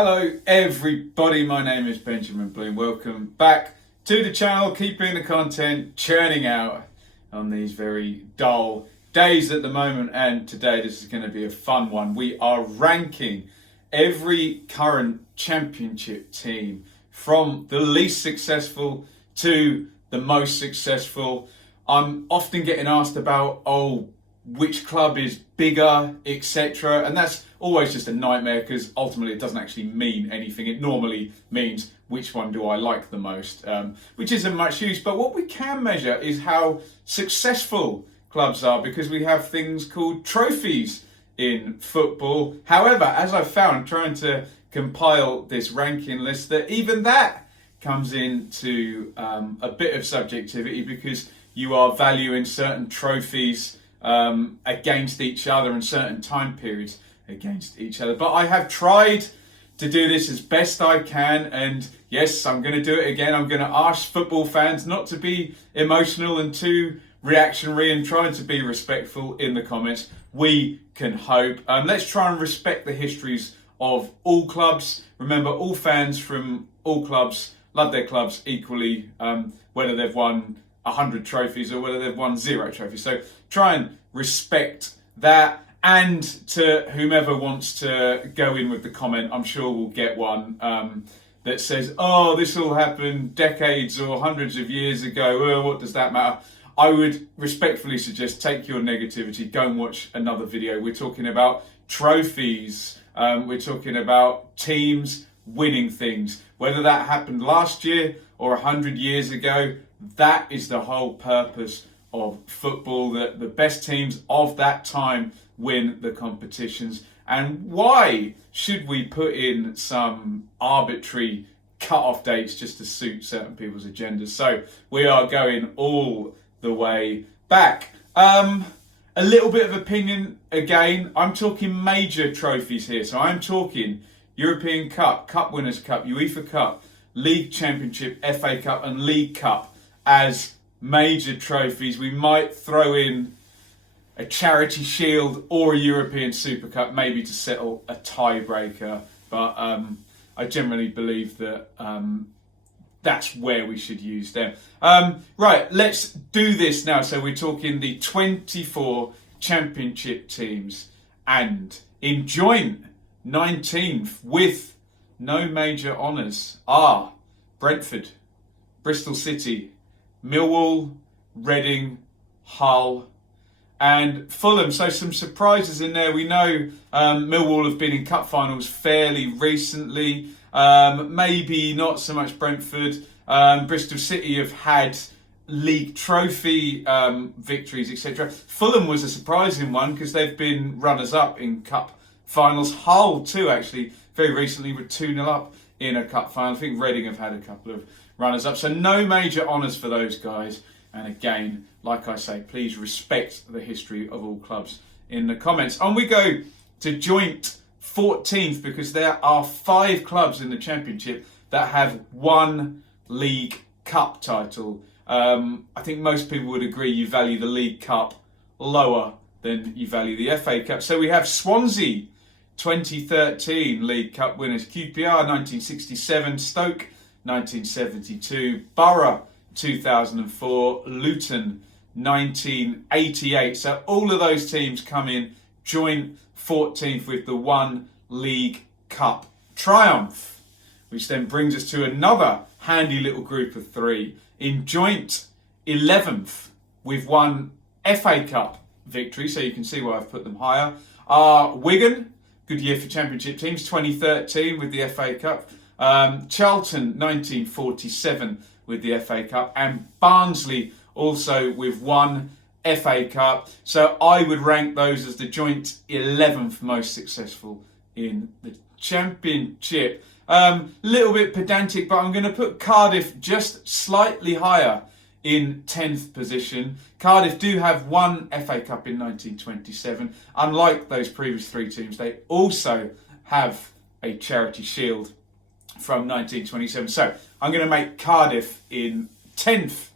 Hello everybody, my name is Benjamin Bloom. Welcome back to the channel, keeping the content churning out on these very dull days at the moment, and today this is going to be a fun one. We are ranking every current championship team from the least successful to the most successful. I'm often getting asked about, which club is bigger, etc. And that's always just a nightmare because ultimately it doesn't actually mean anything. It normally means which one do I like the most, which isn't much use. But what we can measure is how successful clubs are, because we have things called trophies in football. However, as I found trying to compile this ranking list, that even that comes into a bit of subjectivity, because you are valuing certain trophies against each other and certain time periods against each other. But I have tried to do this as best I can, and yes, I'm going to do it again. I'm going to ask football fans not to be emotional and too reactionary, and trying to be respectful in the comments. We can hope. Let's try and respect the histories of all clubs. Remember, all fans from all clubs love their clubs equally, whether they've won 100 trophies or whether they've won 0 trophies. So try and respect that. And to whomever wants to go in with the comment, I'm sure we'll get one that says, this all happened decades or hundreds of years ago. What does that matter? I would respectfully suggest take your negativity, go and watch another video. We're talking about trophies. We're talking about teams winning things. Whether that happened last year or 100 years ago, that is the whole purpose of football, that the best teams of that time win the competitions. And why should we put in some arbitrary cut-off dates just to suit certain people's agendas? So we are going all the way back. A little bit of opinion again. I'm talking major trophies here. So I'm talking European Cup, Cup Winners' Cup, UEFA Cup, League Championship, FA Cup and League Cup as major trophies. We might throw in a Charity Shield or a European Super Cup, maybe to settle a tiebreaker. But I generally believe that that's where we should use them. Right, let's do this now. So we're talking the 24 championship teams, and in joint 19th with no major honours are Brentford, Bristol City, Millwall, Reading, Hull and Fulham. So some surprises in there. We know Millwall have been in cup finals fairly recently. Maybe not so much Brentford. Bristol City have had league trophy victories, etc. Fulham was a surprising one because they've been runners-up in cup finals. Hull too, actually, very recently were 2-0 up in a cup final. I think Reading have had a couple of runners-up. So no major honours for those guys. And again, like I say, please respect the history of all clubs in the comments. On we go to joint 14th, because there are 5 clubs in the Championship that have one League Cup title. I think most people would agree you value the League Cup lower than you value the FA Cup. So we have Swansea, 2013 League Cup winners, QPR 1967, Stoke 1972, Borough 2004, Luton 1988. So all of those teams come in joint 14th with the one League Cup triumph, which then brings us to another handy little group of 3. In joint 11th with one FA Cup victory, so you can see why I've put them higher, are Wigan, good year for championship teams, 2013 with the FA Cup, Charlton 1947 with the FA Cup, and Barnsley also with one FA Cup. So I would rank those as the joint 11th most successful in the Championship. Little bit pedantic, but I'm going to put Cardiff just slightly higher in 10th position. Cardiff do have one FA Cup in 1927. Unlike those previous 3 teams, they also have a Charity Shield from 1927. So I'm going to make Cardiff in 10th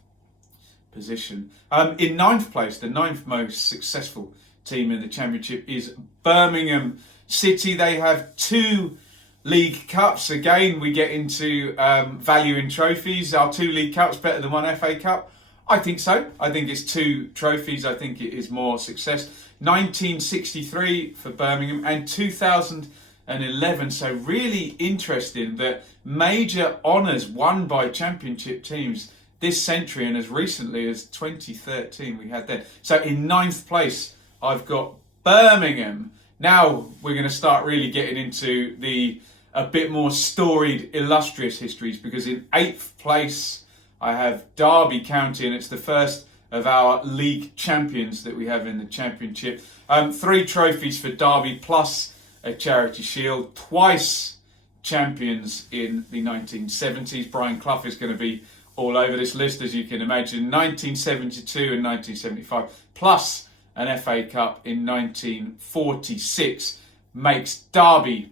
position. In 9th place, the 9th most successful team in the Championship is Birmingham City. They have 2 League Cups, again, we get into value in trophies. Are 2 League Cups better than 1 FA Cup? I think so. I think it's 2 trophies. I think it is more success. 1963 for Birmingham and 2011. So really interesting that major honours won by Championship teams this century, and as recently as 2013 we had that. So in 9th place, I've got Birmingham. Now we're going to start really getting into a bit more storied, illustrious histories, because in 8th place I have Derby County, and it's the first of our league champions that we have in the Championship. 3 trophies for Derby plus a Charity Shield, twice champions in the 1970s. Brian Clough is going to be all over this list, as you can imagine. 1972 and 1975, plus an FA Cup in 1946, makes Derby,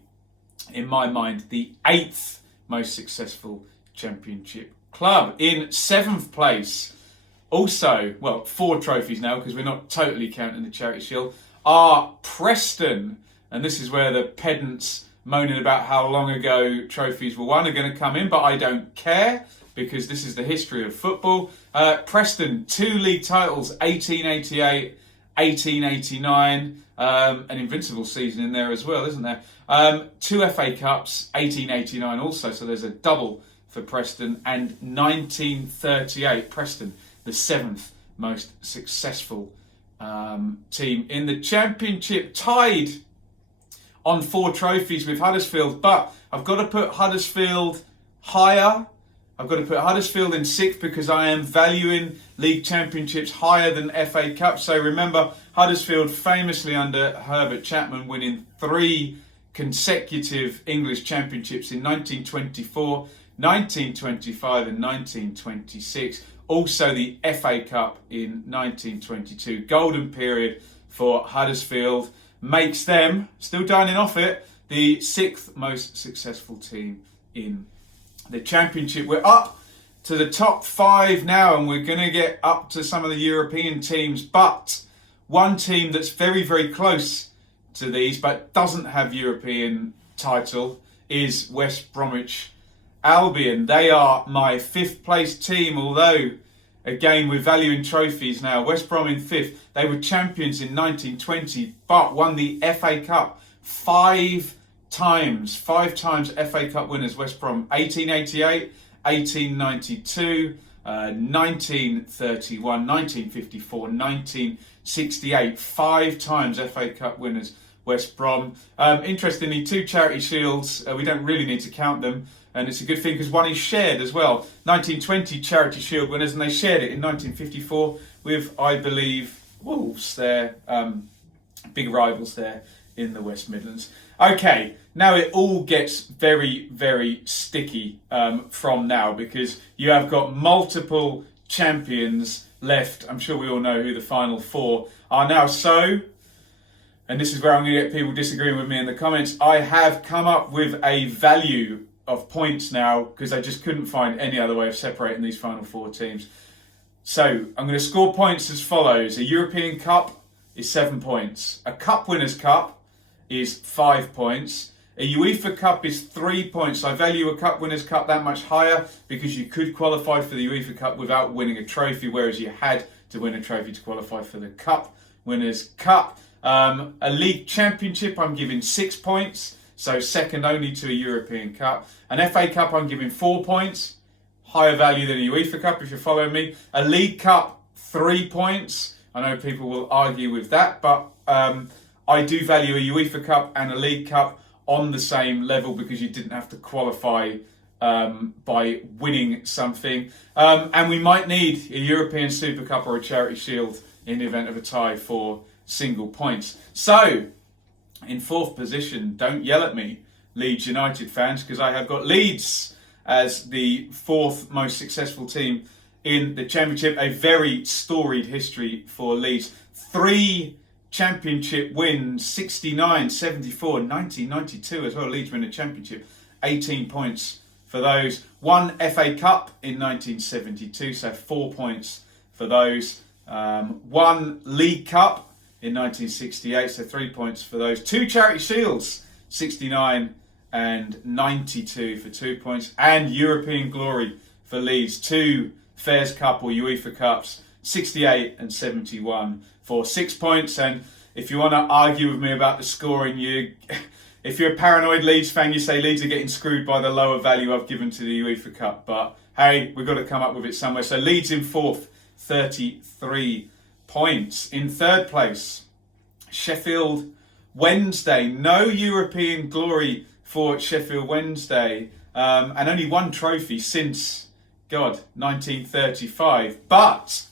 in my mind, the 8th most successful Championship club. In 7th place, also, 4 trophies now, because we're not totally counting the Charity Shield, are Preston. And this is where the pedants moaning about how long ago trophies were won are going to come in, but I don't care, because this is the history of football. Preston, 2 league titles, 1888, 1889, an invincible season in there as well, isn't there? 2 FA Cups, 1889 also, so there's a double for Preston, and 1938, Preston, the 7th most successful team in the Championship, tied on 4 trophies with Huddersfield, but I've got to put Huddersfield higher. I've got to put Huddersfield in 6th because I am valuing league championships higher than FA Cup. So remember, Huddersfield famously under Herbert Chapman winning 3 consecutive English championships in 1924, 1925 and 1926. Also the FA Cup in 1922. Golden period for Huddersfield makes them, still dining off it, the 6th most successful team in the Championship. We're up to the top 5 now, and we're going to get up to some of the European teams, but one team that's very, very close to these but doesn't have European title is West Bromwich Albion. They are my 5th place team, although again we're valuing trophies now. West Brom in 5th. They were champions in 1920 but won the FA Cup 5 times. 5 times FA Cup winners, West Brom. 1888, 1892, 1931, 1954, 1968. 5 times FA Cup winners, West Brom. Interestingly, 2 Charity Shields. We don't really need to count them, and it's a good thing because one is shared as well. 1920 Charity Shield winners, and they shared it in 1954 with, I believe, Wolves. They're big rivals there in the West Midlands. Okay, now it all gets very, very sticky from now, because you have got multiple champions left. I'm sure we all know who the final 4 are now. So, and this is where I'm going to get people disagreeing with me in the comments, I have come up with a value of points now, because I just couldn't find any other way of separating these final 4 teams. So I'm going to score points as follows. A European Cup is 7 points. A Cup Winners' Cup is 5 points. A UEFA Cup is 3 points. I value a Cup Winners' Cup that much higher because you could qualify for the UEFA Cup without winning a trophy, whereas you had to win a trophy to qualify for the Cup Winners' Cup. A League Championship I'm giving 6 points, so second only to a European Cup. An FA Cup I'm giving 4 points, higher value than a UEFA Cup if you're following me. A League Cup 3 points. I know people will argue with that, but I do value a UEFA Cup and a League Cup on the same level because you didn't have to qualify by winning something. And we might need a European Super Cup or a Charity Shield in the event of a tie for single points. So, in 4th position, don't yell at me, Leeds United fans, because I have got Leeds as the 4th most successful team in the Championship. A very storied history for Leeds. 3 Championship wins, 69, 74, 1992 as well. Leeds win the Championship, 18 points for those. 1 FA Cup in 1972, so 4 points for those. 1 League Cup in 1968, so 3 points for those. 2 Charity Shields, 69 and 92 for 2 points, and European glory for Leeds, 2 Fairs Cup or UEFA Cups, 68 and 71 for 6 points. And if you want to argue with me about the scoring, if you're a paranoid Leeds fan, you say Leeds are getting screwed by the lower value I've given to the UEFA Cup. But hey, we've got to come up with it somewhere. So Leeds in 4th, 33 points. In 3rd place, Sheffield Wednesday. No European glory for Sheffield Wednesday, and only 1 trophy since, 1935. But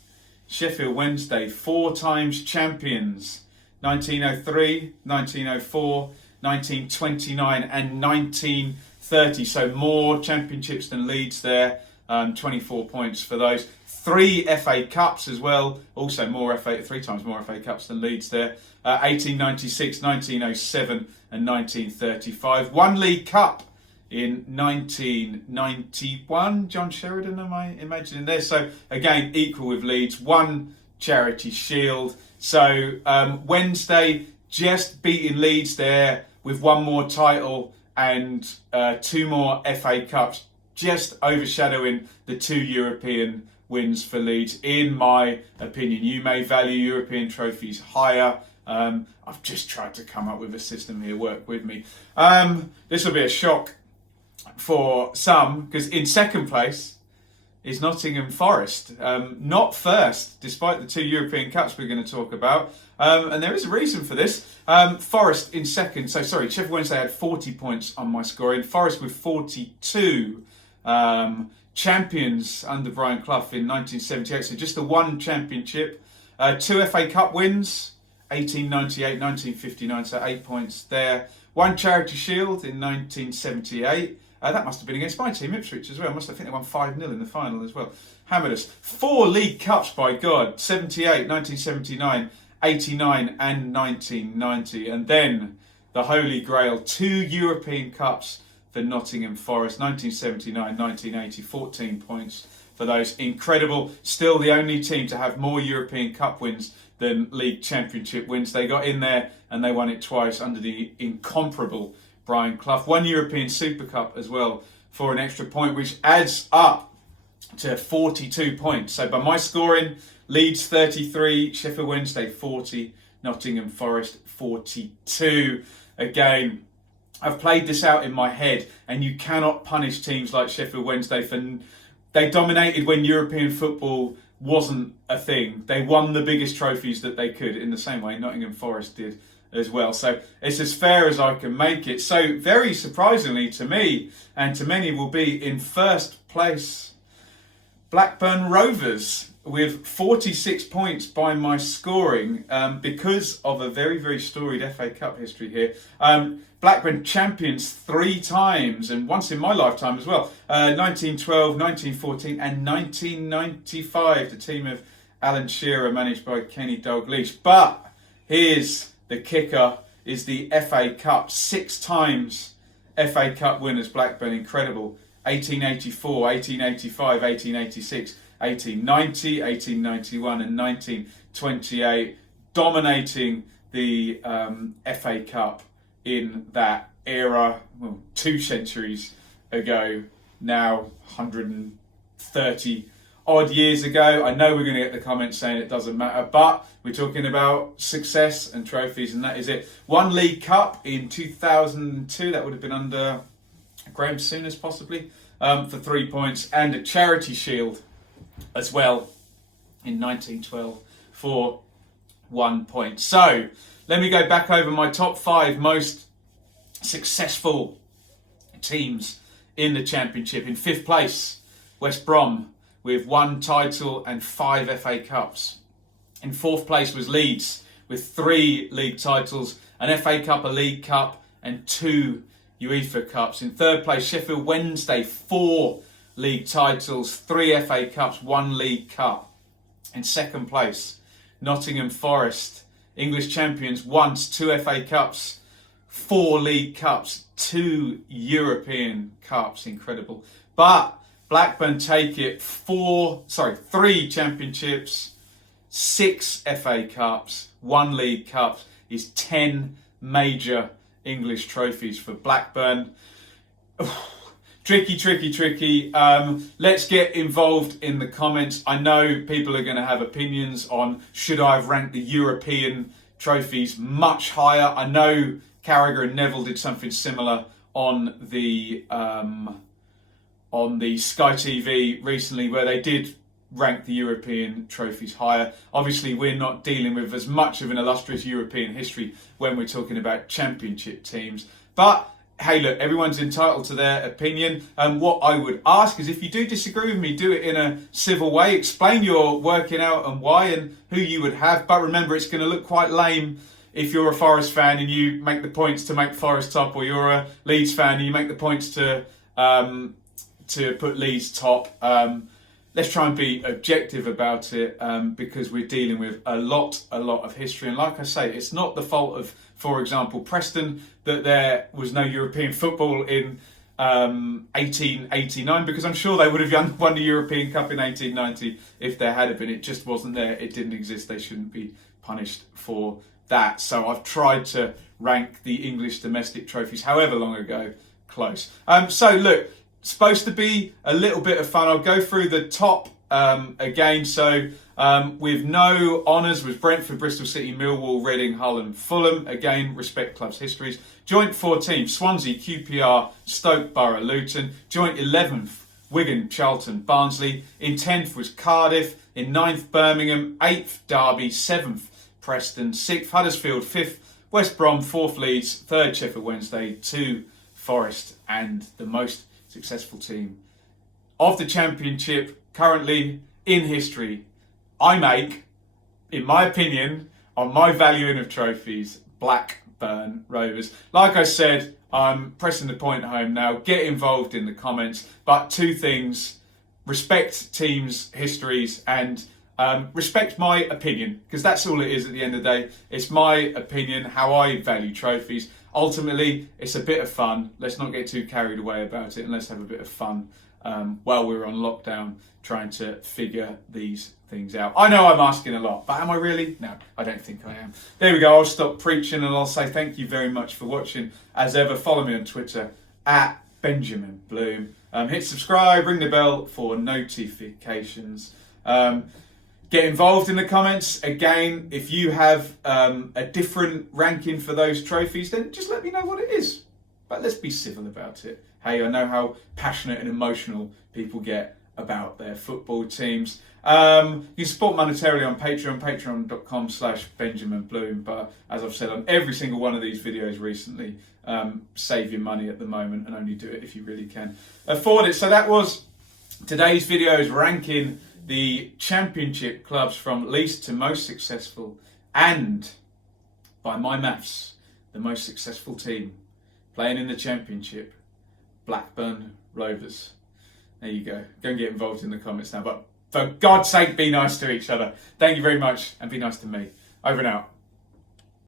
Sheffield Wednesday, 4 times champions, 1903, 1904, 1929 and 1930. So more championships than Leeds there, 24 points for those. 3 FA Cups as well, also 3 times more FA Cups than Leeds there. 1896, 1907 and 1935. 1 League Cup in 1991. John Sheridan, am I imagining there? So again, equal with Leeds. 1 Charity Shield. So Wednesday just beating Leeds there with 1 more title and 2 more FA Cups, just overshadowing the 2 European wins for Leeds, in my opinion. You may value European trophies higher. I've just tried to come up with a system here, work with me. This will be a shock for some, because in 2nd place is Nottingham Forest. Not first, despite the 2 European Cups we're going to talk about. And there is a reason for this. Forest in 2nd. So, sorry, Sheffield Wednesday had 40 points on my scoring. Forest with 42. Champions under Brian Clough in 1978. So just the 1 championship. 2 FA Cup wins, 1898, 1959. So 8 points there. 1 Charity Shield in 1978. That must have been against my team, Ipswich, as well. I think they won 5-0 in the final as well. Hammered us. 4 League Cups, by God. 78, 1979, 89 and 1990. And then the Holy Grail, 2 European Cups for Nottingham Forest. 1979, 1980, 14 points for those. Incredible. Still the only team to have more European Cup wins than League Championship wins. They got in there and they won it twice under the incomparable Brian Clough. 1 European Super Cup as well for an extra point, which adds up to 42 points. So by my scoring, Leeds 33, Sheffield Wednesday 40, Nottingham Forest 42. Again, I've played this out in my head, and you cannot punish teams like Sheffield Wednesday they dominated when European football wasn't a thing. They won the biggest trophies that they could, in the same way Nottingham Forest did as well. So it's as fair as I can make it. So very surprisingly to me, and to many, will be in 1st place, Blackburn Rovers, with 46 points by my scoring, because of a very, very storied FA Cup history here. Blackburn champions 3 times, and once in my lifetime as well. 1912, 1914 and 1995. The team of Alan Shearer, managed by Kenny Dalglish. But here's the kicker, is the FA Cup. 6 times FA Cup winners, Blackburn. Incredible. 1884, 1885, 1886, 1890, 1891 and 1928. Dominating the FA Cup in that era, 2 centuries ago now, 130 odd years ago. I know we're going to get the comments saying it doesn't matter, but we're talking about success and trophies, and that is it. 1 League Cup in 2002, that would have been under Graham Souness possibly, for 3 points, and a Charity Shield as well in 1912 for 1 point. So let me go back over my top 5 most successful teams in the Championship. In 5th place, West Brom, with 1 title and 5 FA Cups. In 4th place was Leeds, with 3 league titles, an FA Cup, a League Cup and 2 UEFA Cups. In 3rd place, Sheffield Wednesday, 4 league titles, 3 FA Cups, 1 League Cup. In 2nd place, Nottingham Forest, English champions once, 2 FA Cups, 4 League Cups, 2 European Cups. Incredible. But Blackburn take it 3 championships, 6 FA Cups, 1 League Cup, is 10 major English trophies for Blackburn. Tricky. Let's get involved in the comments. I know people are going to have opinions on should I have ranked the European trophies much higher. I know Carragher and Neville did something similar on the Sky TV recently, where they did rank the European trophies higher. Obviously, we're not dealing with as much of an illustrious European history when we're talking about championship teams. But hey, look, everyone's entitled to their opinion. What I would ask is, if you do disagree with me, do it in a civil way. Explain your working out and why and who you would have. But remember, it's going to look quite lame if you're a Forest fan and you make the points to make Forest top, or you're a Leeds fan and you make the points to put Leeds top. Let's try and be objective about it, because we're dealing with a lot of history. And like I say, it's not the fault of, for example, Preston, that there was no European football in 1889, because I'm sure they would have won the European Cup in 1890 if there had been. It just wasn't there. It didn't exist. They shouldn't be punished for that. So I've tried to rank the English domestic trophies, however long ago, close. So look, supposed to be a little bit of fun. I'll go through the top again. So with no honours was Brentford, Bristol City, Millwall, Reading, Hull and Fulham. Again, respect clubs' histories. Joint 14th, Swansea, QPR, Stoke, Borough, Luton. Joint 11th, Wigan, Charlton, Barnsley. In 10th was Cardiff. In 9th, Birmingham. 8th, Derby. 7th, Preston. 6th, Huddersfield. 5th, West Brom. 4th, Leeds. 3rd, Sheffield Wednesday. 2, Forest. And the most successful team of the Championship currently in history, I make, in my opinion, on my valuing of trophies, Blackburn Rovers. Like I said, I'm pressing the point home now. Get involved in the comments. But two things: respect teams' histories and respect my opinion, because that's all it is at the end of the day. It's my opinion, how I value trophies. Ultimately, it's a bit of fun. Let's not get too carried away about it, and let's have a bit of fun while we're on lockdown trying to figure these things out. I know I'm asking a lot, but am I really? No, I don't think I am. There we go. I'll stop preaching and I'll say thank you very much for watching. As ever, follow me on Twitter at Benjamin Bloom. Hit subscribe, ring the bell for notifications. Get involved in the comments. Again, if you have a different ranking for those trophies, then just let me know what it is. But let's be civil about it. Hey, I know how passionate and emotional people get about their football teams. You can support monetarily on Patreon, patreon.com/Benjamin Bloom. But as I've said on every single one of these videos recently, save your money at the moment and only do it if you really can afford it. So that was today's videos ranking the Championship clubs from least to most successful, and by my maths, the most successful team playing in the Championship, Blackburn Rovers. There you go. Go and get involved in the comments now. But for God's sake, be nice to each other. Thank you very much, and be nice to me. Over and out.